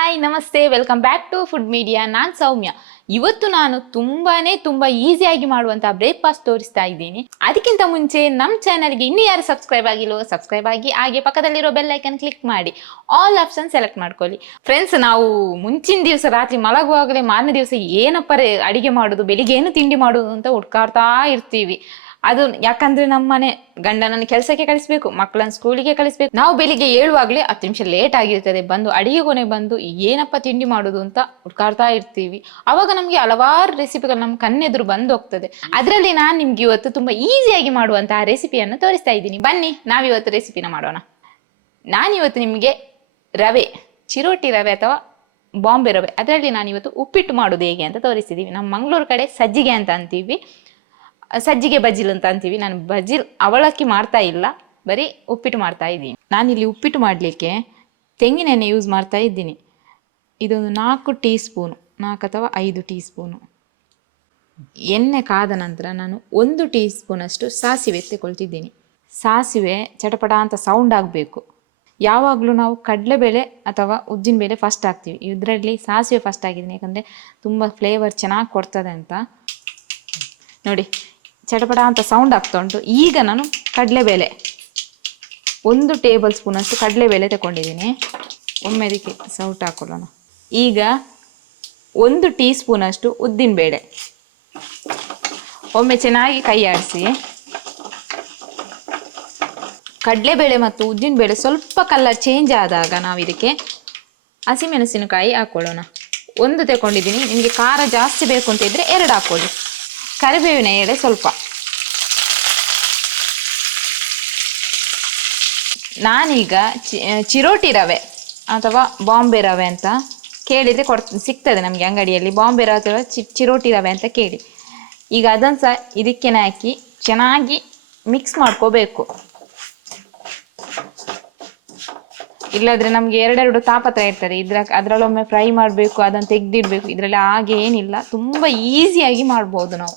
Hi ನಮಸ್ತೆ, welcome back to food media. ನಾನು ಸೌಮ್ಯ. ಇವತ್ತು ನಾನು ತುಂಬಾ ಈಸಿಯಾಗಿ ಮಾಡುವಂತಹ ಬ್ರೇಕ್ಫಾಸ್ಟ್ ತೋರಿಸ್ತಾ ಇದ್ದೀನಿ. ಅದಕ್ಕಿಂತ ಮುಂಚೆ ನಮ್ಮ ಚಾನಲ್ಗೆ ಇನ್ನೂ ಯಾರು ಸಬ್ಸ್ಕ್ರೈಬ್ ಆಗಿಲ್ಲೋ ಸಬ್ಸ್ಕ್ರೈಬ್ ಆಗಿ, ಹಾಗೆ ಪಕ್ಕದಲ್ಲಿರೋ ಬೆಲ್ ಐಕನ್ ಕ್ಲಿಕ್ ಮಾಡಿ ಆಲ್ ಆಪ್ಷನ್ ಸೆಲೆಕ್ಟ್ ಮಾಡ್ಕೊಳ್ಳಿ. ಫ್ರೆಂಡ್ಸ್, ನಾವು ಮುಂಚಿನ ದಿವಸ ರಾತ್ರಿ ಮಲಗುವಾಗಲೇ ಮಾರನೇ ದಿವಸ ಏನಪ್ಪ ಅಡಿಗೆ ಮಾಡೋದು, ಬೆಳಿಗ್ಗೆ ಏನು ತಿಂಡಿ ಮಾಡೋದು ಅಂತ ಹುಡ್ಕಾಡ್ತಾ ಇರ್ತೀವಿ. ಅದು ಯಾಕಂದ್ರೆ ನಮ್ಮ ಮನೆ ಗಂಡನನ್ನು ಕೆಲಸಕ್ಕೆ ಕಳಿಸ್ಬೇಕು, ಮಕ್ಕಳನ್ನ ಸ್ಕೂಲಿಗೆ ಕಳಿಸ್ಬೇಕು. ನಾವು ಬೆಳಿಗ್ಗೆ ಏಳುವಾಗಲೇ 10 ನಿಮಿಷ ಲೇಟ್ ಆಗಿರ್ತದೆ. ಬಂದು ಅಡಿಗೆ ಕೊನೆ ಬಂದು ಏನಪ್ಪ ತಿಂಡಿ ಮಾಡೋದು ಅಂತ ಹುಡ್ಕಾಡ್ತಾ ಇರ್ತೀವಿ. ಅವಾಗ ನಮ್ಗೆ ಹಲವಾರು ರೆಸಿಪಿಗಳು ನಮ್ಮ ಕಣ್ಣೆದುರು ಬಂದು ಹೋಗ್ತದೆ. ಅದರಲ್ಲಿ ನಾನು ನಿಮ್ಗೆ ಇವತ್ತು ತುಂಬಾ ಈಸಿಯಾಗಿ ಮಾಡುವಂತಹ ರೆಸಿಪಿಯನ್ನು ತೋರಿಸ್ತಾ ಇದ್ದೀನಿ. ಬನ್ನಿ ನಾವಿವತ್ತು ರೆಸಿಪಿನ ಮಾಡೋಣ. ನಾನಿವತ್ತು ನಿಮಗೆ ರವೆ, ಚಿರೋಟಿ ರವೆ ಅಥವಾ ಬಾಂಬೆ ರವೆ, ಅದರಲ್ಲಿ ನಾನಿವತ್ತು ಉಪ್ಪಿಟ್ಟು ಮಾಡೋದು ಹೇಗೆ ಅಂತ ತೋರಿಸ್ತಿದ್ದೀವಿ. ನಮ್ಮ ಮಂಗಳೂರು ಕಡೆ ಸಜ್ಜಿಗೆ ಅಂತ ಅಂತೀವಿ, ಸಜ್ಜಿಗೆ ಬಜಿಲ್ ಅಂತ ಅಂತೀವಿ. ನಾನು ಬಜಿಲ್ ಅವಲಕ್ಕಿ ಮಾಡ್ತಾ ಇಲ್ಲ, ಬರೀ ಉಪ್ಪಿಟ್ಟು ಮಾಡ್ತಾ ಇದ್ದೀನಿ. ನಾನಿಲ್ಲಿ ಉಪ್ಪಿಟ್ಟು ಮಾಡಲಿಕ್ಕೆ ತೆಂಗಿನೆಣ್ಣೆ ಯೂಸ್ ಮಾಡ್ತಾ ಇದ್ದೀನಿ. ಇದೊಂದು 4 ಟೀ ಸ್ಪೂನು, 4 ಅಥವಾ 5 ಟೀ ಸ್ಪೂನು ಎಣ್ಣೆ ಕಾದ ನಂತರ ನಾನು 1 ಟೀ ಸ್ಪೂನಷ್ಟು ಸಾಸಿವೆ ತಗೊಳ್ತಿದ್ದೀನಿ. ಸಾಸಿವೆ ಚಟಪಟ ಅಂತ ಸೌಂಡ್ ಆಗಬೇಕು. ಯಾವಾಗಲೂ ನಾವು ಕಡಲೆಬೇಳೆ ಅಥವಾ ಉದ್ದಿನಬೇಳೆ ಫಸ್ಟ್ ಹಾಕ್ತೀವಿ, ಇದರಲ್ಲಿ ಸಾಸಿವೆ ಫಸ್ಟ್ ಆಗಿದ್ದೀನಿ, ಯಾಕಂದರೆ ತುಂಬ ಫ್ಲೇವರ್ ಚೆನ್ನಾಗಿ ಕೊಡ್ತದೆ ಅಂತ. ನೋಡಿ, ಚಟಪಟ ಅಂತ ಸೌಂಡ್ ಆಗ್ತಾ ಉಂಟು. ಈಗ ನಾನು ಕಡಲೆಬೇಳೆ 1 ಟೇಬಲ್ ಸ್ಪೂನಷ್ಟು ಕಡಲೆಬೇಳೆ ತಗೊಂಡಿದ್ದೀನಿ. ಒಮ್ಮೆ ಅದಕ್ಕೆ ಸೌಟ್ ಹಾಕೊಳ್ಳೋಣ. ಈಗ 1 ಟೀ ಸ್ಪೂನಷ್ಟು ಉದ್ದಿನಬೇಳೆ ಒಮ್ಮೆ ಚೆನ್ನಾಗಿ ಕೈ ಆಡಿಸಿ. ಕಡಲೆಬೇಳೆ ಮತ್ತು ಉದ್ದಿನಬೇಳೆ ಸ್ವಲ್ಪ ಕಲರ್ ಚೇಂಜ್ ಆದಾಗ ನಾವು ಇದಕ್ಕೆ ಹಸಿಮೆಣಸಿನಕಾಯಿ ಹಾಕ್ಕೊಳ್ಳೋಣ. 1 ತಗೊಂಡಿದ್ದೀನಿ. ನಿಮಗೆ ಖಾರ ಜಾಸ್ತಿ ಬೇಕು ಅಂತ ಇದ್ದರೆ 2 ಹಾಕ್ಕೊಳ್ಳಿ. ಕರಿಬೇವಿನ ಎಲೆ ಸ್ವಲ್ಪ. ನಾನೀಗ ಚಿರೋಟಿ ರವೆ ಅಥವಾ ಬಾಂಬೆ ರವೆ ಅಂತ ಕೇಳಿದರೆ ಸಿಗ್ತದೆ ನಮಗೆ ಅಂಗಡಿಯಲ್ಲಿ. ಬಾಂಬೆ ರವೆ ಅಥವಾ ಚಿರೋಟಿ ರವೆ ಅಂತ ಕೇಳಿ. ಈಗ ಅದನ್ನು ಸಹ ಇದಕ್ಕೇನೆ ಹಾಕಿ ಚೆನ್ನಾಗಿ ಮಿಕ್ಸ್ ಮಾಡ್ಕೋಬೇಕು. ಇಲ್ಲಾಂದರೆ ನಮಗೆ ಎರಡೆರಡು ತಾಪತ್ರ ಇರ್ತದೆ. ಅದರಲ್ಲೊಮ್ಮೆ ಫ್ರೈ ಮಾಡಬೇಕು, ಅದನ್ನು ತೆಗೆದಿಡಬೇಕು. ಇದರಲ್ಲಿ ಹಾಗೆ ಏನಿಲ್ಲ, ತುಂಬ ಈಸಿಯಾಗಿ ಮಾಡ್ಬೋದು ನಾವು.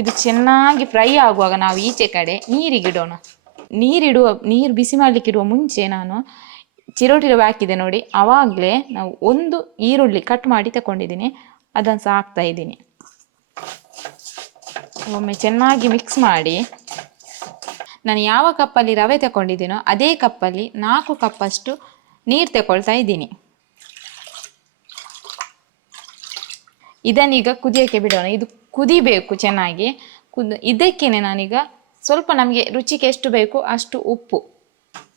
ಇದು ಚೆನ್ನಾಗಿ ಫ್ರೈ ಆಗುವಾಗ ನಾವು ಈಚೆ ಕಡೆ ನೀರಿಗಿಡೋಣ. ನೀರು ಬಿಸಿ ಮಾಡಲಿಕ್ಕೆ ಇಡುವ ಮುಂಚೆ ನಾನು ಚಿರೋಟಿ ರವೆ ಹಾಕಿದೆ ನೋಡಿ, ಆವಾಗಲೇ ನಾವು 1 ಈರುಳ್ಳಿ ಕಟ್ ಮಾಡಿ ತಗೊಂಡಿದ್ದೀನಿ, ಅದನ್ನು ಸಹ ಹಾಕ್ತಾ ಇದ್ದೀನಿ. ಒಮ್ಮೆ ಚೆನ್ನಾಗಿ ಮಿಕ್ಸ್ ಮಾಡಿ. ನಾನು ಯಾವ ಕಪ್ಪಲ್ಲಿ ರವೆ ತಗೊಂಡಿದ್ದೀನೋ ಅದೇ ಕಪ್ಪಲ್ಲಿ 4 ಕಪ್ಪಷ್ಟು ನೀರು ತಗೊಳ್ತಾ ಇದ್ದೀನಿ. ಇದನ್ನೀಗ ಕುದಿಯೋಕ್ಕೆ ಬಿಡೋಣ. ಇದು ಕುದಿಬೇಕು ಚೆನ್ನಾಗಿ. ಇದಕ್ಕೇನೆ ನಾನೀಗ ಸ್ವಲ್ಪ ನಮಗೆ ರುಚಿಗೆ ಎಷ್ಟು ಬೇಕು ಅಷ್ಟು ಉಪ್ಪು.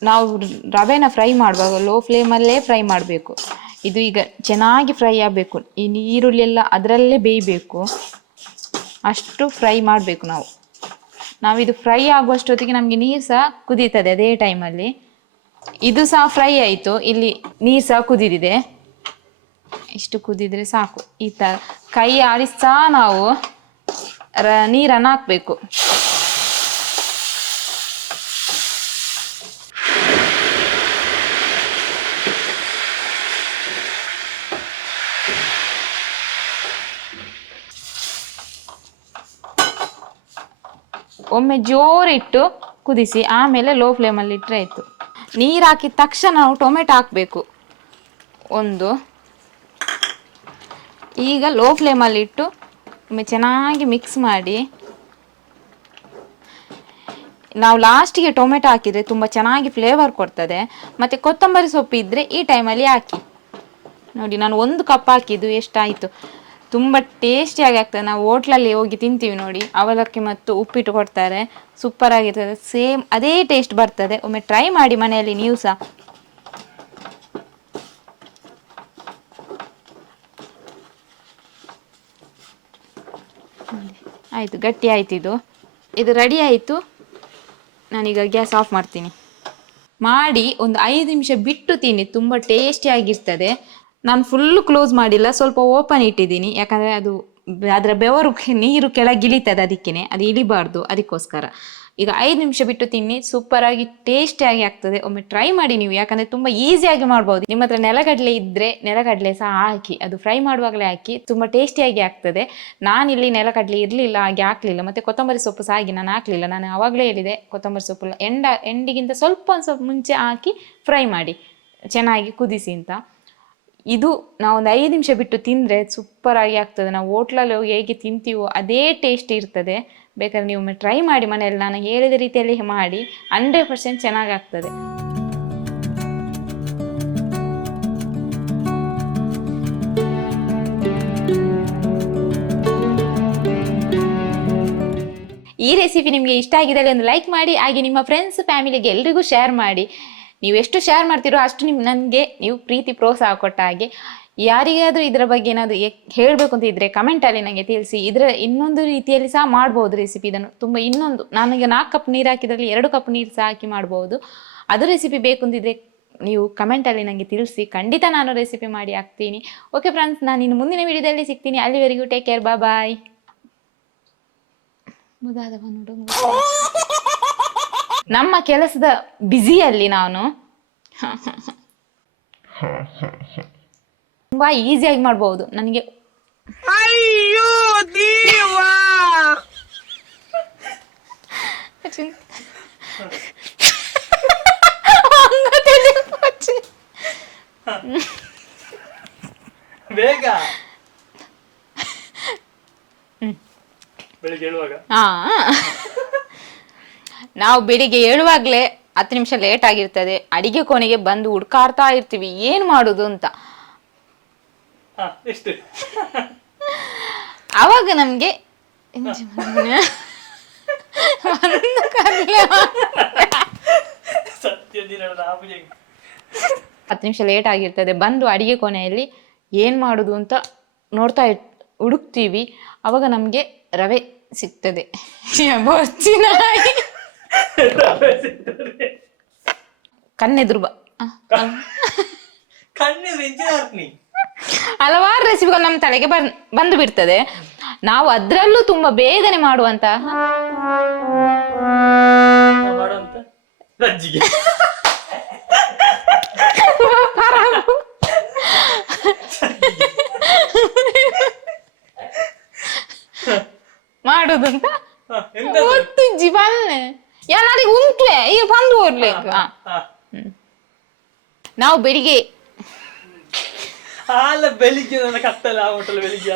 ನಾವು ರವೆನ ಫ್ರೈ ಮಾಡುವಾಗ ಲೋ ಫ್ಲೇಮಲ್ಲೇ ಫ್ರೈ ಮಾಡಬೇಕು. ಇದು ಈಗ ಚೆನ್ನಾಗಿ ಫ್ರೈ ಆಗಬೇಕು. ಈ ಈರುಳ್ಳಿ ಎಲ್ಲ ಅದರಲ್ಲೇ ಬೇಯಬೇಕು, ಅಷ್ಟು ಫ್ರೈ ಮಾಡಬೇಕು ನಾವಿದು ಫ್ರೈ ಆಗುವಷ್ಟೊತ್ತಿಗೆ ನಮಗೆ ನೀರು ಸಹ ಕುದೀತದೆ ಅದೇ ಟೈಮಲ್ಲಿ. ಇದು ಸಹ ಫ್ರೈ ಆಯಿತು. ಇಲ್ಲಿ ನೀರು ಸಹ ಕುದಿದಿದೆ. ಇಷ್ಟು ಕುದಿದ್ರೆ ಸಾಕು. ಈ ಥರ ಕೈ ಆಡಿಸ್ತಾ ನಾವು ನೀರನ್ನು ಹಾಕಬೇಕು. ಒಮ್ಮೆ ಜೋರಿಟ್ಟು ಕುದಿಸಿ, ಆಮೇಲೆ ಲೋ ಫ್ಲೇಮಲ್ಲಿ ಇಟ್ಟರೆ ಆಯಿತು. ನೀರು ಹಾಕಿದ ತಕ್ಷಣ ನಾವು ಟೊಮೆಟೊ ಹಾಕಬೇಕು 1. ಈಗ ಲೋ ಫ್ಲೇಮಲ್ಲಿ ಇಟ್ಟು ಒಮ್ಮೆ ಚೆನ್ನಾಗಿ ಮಿಕ್ಸ್ ಮಾಡಿ. ನಾವು ಲಾಸ್ಟಿಗೆ ಟೊಮೆಟೊ ಹಾಕಿದರೆ ತುಂಬ ಚೆನ್ನಾಗಿ ಫ್ಲೇವರ್ ಕೊಡ್ತದೆ. ಮತ್ತು ಕೊತ್ತಂಬರಿ ಸೊಪ್ಪು ಇದ್ದರೆ ಈ ಟೈಮಲ್ಲಿ ಹಾಕಿ. ನೋಡಿ, ನಾನು 1 ಕಪ್ ಹಾಕಿದ್ದು ಎಷ್ಟಾಯಿತು. ತುಂಬ ಟೇಸ್ಟಿಯಾಗಿ ಆಗ್ತದೆ. ನಾವು ಹೋಟ್ಲಲ್ಲಿ ಹೋಗಿ ತಿಂತೀವಿ ನೋಡಿ, ಅವಲಕ್ಕಿ ಮತ್ತು ಉಪ್ಪಿಟ್ಟು ಕೊಡ್ತಾರೆ, ಸೂಪರ್ ಆಗಿರ್ತದೆ. ಸೇಮ್ ಅದೇ ಟೇಸ್ಟ್ ಬರ್ತದೆ. ಒಮ್ಮೆ ಟ್ರೈ ಮಾಡಿ ಮನೆಯಲ್ಲಿ ನೀವು ಸಹ. ಆಯಿತು, ಗಟ್ಟಿ ಆಯಿತು. ಇದು ರೆಡಿ ಆಯಿತು. ನಾನೀಗ ಗ್ಯಾಸ್ ಆಫ್ ಮಾಡ್ತೀನಿ. ಮಾಡಿ ಒಂದು 5 ನಿಮಿಷ ಬಿಟ್ಟು ತಿನ್ನಿ, ತುಂಬ ಟೇಸ್ಟಿಯಾಗಿರ್ತದೆ. ನಾನು ಫುಲ್ಲು ಕ್ಲೋಸ್ ಮಾಡಿಲ್ಲ, ಸ್ವಲ್ಪ ಓಪನ್ ಇಟ್ಟಿದ್ದೀನಿ. ಯಾಕಂದರೆ ಅದರ ಬೆವರು ನೀರು ಕೆಳಗೆ ಇಳಿತದೆ, ಅದಕ್ಕೇ ಅದು ಇಳಿಬಾರ್ದು, ಅದಕ್ಕೋಸ್ಕರ. ಈಗ 5 ನಿಮಿಷ ಬಿಟ್ಟು ತಿನ್ನಿ, ಸೂಪರಾಗಿ ಟೇಸ್ಟಿಯಾಗಿ ಆಗ್ತದೆ. ಒಮ್ಮೆ ಟ್ರೈ ಮಾಡಿ ನೀವು, ಯಾಕಂದರೆ ತುಂಬ ಈಸಿಯಾಗಿ ಮಾಡ್ಬೋದು. ನಿಮ್ಮ ಹತ್ರ ನೆಲಗಡಲೆ ಇದ್ದರೆ ನೆಲಗಡಲೆ ಸಹ ಹಾಕಿ, ಅದು ಫ್ರೈ ಮಾಡುವಾಗಲೇ ಹಾಕಿ, ತುಂಬ ಟೇಸ್ಟಿಯಾಗಿ ಆಗ್ತದೆ. ನಾನಿಲ್ಲಿ ನೆಲಗಡಲೆ ಇರಲಿಲ್ಲ, ಹಾಗೆ ಹಾಕಲಿಲ್ಲ. ಮತ್ತು ಕೊತ್ತಂಬರಿ ಸೊಪ್ಪು ಸಹ ಹಾಗೆ ನಾನು ಹಾಕಲಿಲ್ಲ. ನಾನು ಆವಾಗಲೇ ಹೇಳಿದೆ, ಕೊತ್ತಂಬರಿ ಸೊಪ್ಪು ಎಂಡಿಗಿಂತ ಸ್ವಲ್ಪ ಮುಂಚೆ ಹಾಕಿ ಫ್ರೈ ಮಾಡಿ, ಚೆನ್ನಾಗಿ ಕುದಿಸಿ ಅಂತ. ಇದು ನಾವು ಒಂದು 5 ನಿಮಿಷ ಬಿಟ್ಟು ತಿಂದರೆ ಸೂಪರಾಗಿ ಆಗ್ತದೆ. ನಾವು ಹೋಟ್ಲಲ್ಲಿ ಹೋಗಿ ಹೇಗೆ ತಿಂತೀವೋ ಅದೇ ಟೇಸ್ಟ್ ಇರ್ತದೆ. ಬೇಕಾದ್ರೆ ನೀವು ಟ್ರೈ ಮಾಡಿ ಮನೆಯಲ್ಲಿ, ನಾನು ಹೇಳಿದ ರೀತಿಯಲ್ಲಿ ಮಾಡಿ, 100% ಚೆನ್ನಾಗಾಗ್ತದೆ. ಈ ರೆಸಿಪಿ ನಿಮಗೆ ಇಷ್ಟ ಆಗಿದ್ದಲ್ಲಿ ಒಂದು ಲೈಕ್ ಮಾಡಿ, ಹಾಗೆ ನಿಮ್ಮ ಫ್ರೆಂಡ್ಸ್ ಫ್ಯಾಮಿಲಿಗೆ ಎಲ್ರಿಗೂ ಶೇರ್ ಮಾಡಿ. ನೀವು ಎಷ್ಟು ಶೇರ್ ಮಾಡ್ತೀರೋ ಅಷ್ಟು ನನಗೆ ನೀವು ಪ್ರೀತಿ ಪ್ರೋತ್ಸಾಹ ಕೊಟ್ಟ ಹಾಗೆ. ಯಾರಿಗಾದರೂ ಇದರ ಬಗ್ಗೆ ಏನಾದರೂ ಹೇಳಬೇಕು ಅಂತ ಇದ್ದರೆ ಕಮೆಂಟಲ್ಲಿ ನನಗೆ ತಿಳಿಸಿ. ಇದರ ಇನ್ನೊಂದು ರೀತಿಯಲ್ಲಿ ಸಹ ಮಾಡ್ಬೋದು ರೆಸಿಪಿ. ಇದನ್ನು ತುಂಬ ಇನ್ನೊಂದು, ನನಗೆ 4 ಕಪ್ ನೀರು ಹಾಕಿದ್ರಲ್ಲಿ 2 ಕಪ್ ನೀರು ಸಹ ಹಾಕಿ ಮಾಡ್ಬೋದು. ಅದು ರೆಸಿಪಿ ಬೇಕು ಅಂತಿದ್ರೆ ನೀವು ಕಮೆಂಟಲ್ಲಿ ನನಗೆ ತಿಳಿಸಿ, ಖಂಡಿತ ನಾನು ರೆಸಿಪಿ ಮಾಡಿ ಹಾಕ್ತೀನಿ. ಓಕೆ ಫ್ರೆಂಡ್ಸ್, ನಾನು ಇನ್ನು ಮುಂದಿನ ವಿಡಿಯೋದಲ್ಲಿ ಸಿಗ್ತೀನಿ. ಅಲ್ಲಿವರೆಗೂ ಟೇಕ್ ಕೇರ್, ಬಾಯ್. ನಮ್ಮ ಕೆಲಸದ ಬ್ಯುಸಿಯಲ್ಲಿ ನಾನು ತುಂಬಾ ಈಸಿಯಾಗಿ ಮಾಡ್ಬೋದು. ನನಗೆ ಅಯ್ಯೋ ದೇವಾ, ಬೇಗ ಬೆಳಿಗ್ಗೆ ಹೇಳುವಾಗ ನಾವು ಬೆಳಿಗ್ಗೆ ಏಳುವಾಗಲೇ 10 ನಿಮಿಷ ಲೇಟ್ ಆಗಿರ್ತದೆ. ಅಡಿಗೆ ಕೋಣೆಗೆ ಬಂದು ಹುಡ್ಕಾಡ್ತಾ ಇರ್ತೀವಿ ಏನು ಮಾಡೋದು ಅಂತ. ಅವಾಗ ನಮ್ಗೆ 10 ನಿಮಿಷ ಲೇಟ್ ಆಗಿರ್ತದೆ. ಬಂದು ಅಡಿಗೆ ಕೋಣೆಯಲ್ಲಿ ಏನು ಮಾಡೋದು ಅಂತ ನೋಡ್ತಾ ಹುಡುಕ್ತೀವಿ. ಅವಾಗ ನಮಗೆ ರವೆ ಸಿಗ್ತದೆ. ಕಣ್ಣೆದುರು ಹಲವಾರು ರೆಸಿಪಿಗಳು ನಮ್ಮ ತಲೆಗೆ ಬಂದು ಬಿಡ್ತದೆ. ನಾವು ಅದರಲ್ಲೂ ತುಂಬಾ ಬೇಗನೆ ಮಾಡುವಂತ ಮಾಡುದಂತ ಗೊತ್ತು ಜೀವನ್ನೆ ಯಾರಿಗೆ ಉಂಟು ಈಗ ಬಂದು ಓಡ್ಲಿಕ್ಕೆ. ನಾವು ಬೆಳಿಗ್ಗೆ ಬೆಳಿಗ್ಗೆ ನನ್ನ ಕತ್ತಲ ಬೆಳಿಗ್ಗೆ